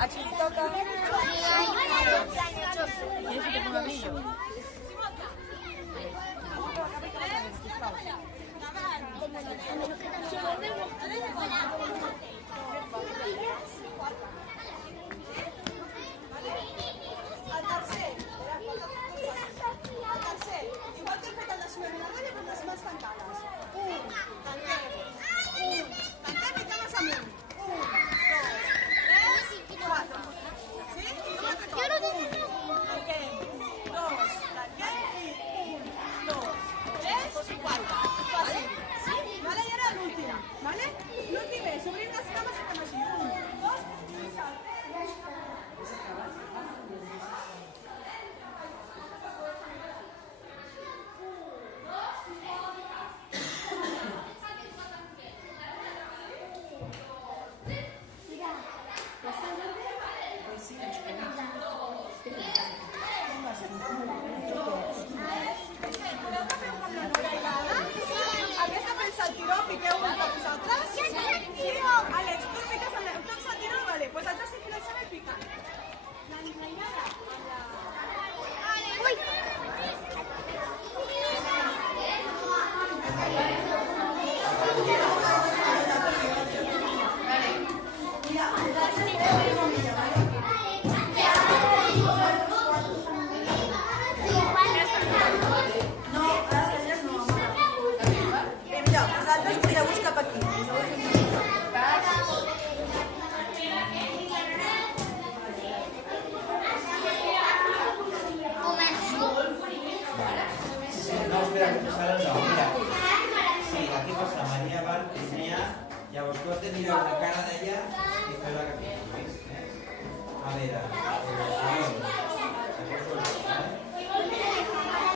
A ti te toca. ¿Quieres que te ponga brillo? El tercer, igual que hem fet el naixement de la ràdio, però amb les mans tancades. Tanquem i cames amunt. 1, 2, 3, 4. Sí? I un altre cop. 1, tanquem. 2, tanquem i 1, 2, 3 i 4. Fàcil. Vale? I ara l'últim. Vale? L'últim és obrir les cames i fem així. 1, 2 i saltem. Aquesta pensa el tiró, piqueu un per vosaltres. Sí? Àlex, tu piques el tiró? Vale, doncs el Josep i la Sara el piquen. La Inara amb la... Mira, vosaltres poseu-vos cap aquí. No, espera, que posarà el nom, mira. Sí, aquí posa Maria Bartimea, llavors tu has de mirar una cara d'ella i fer la que tu vulguis. A veure...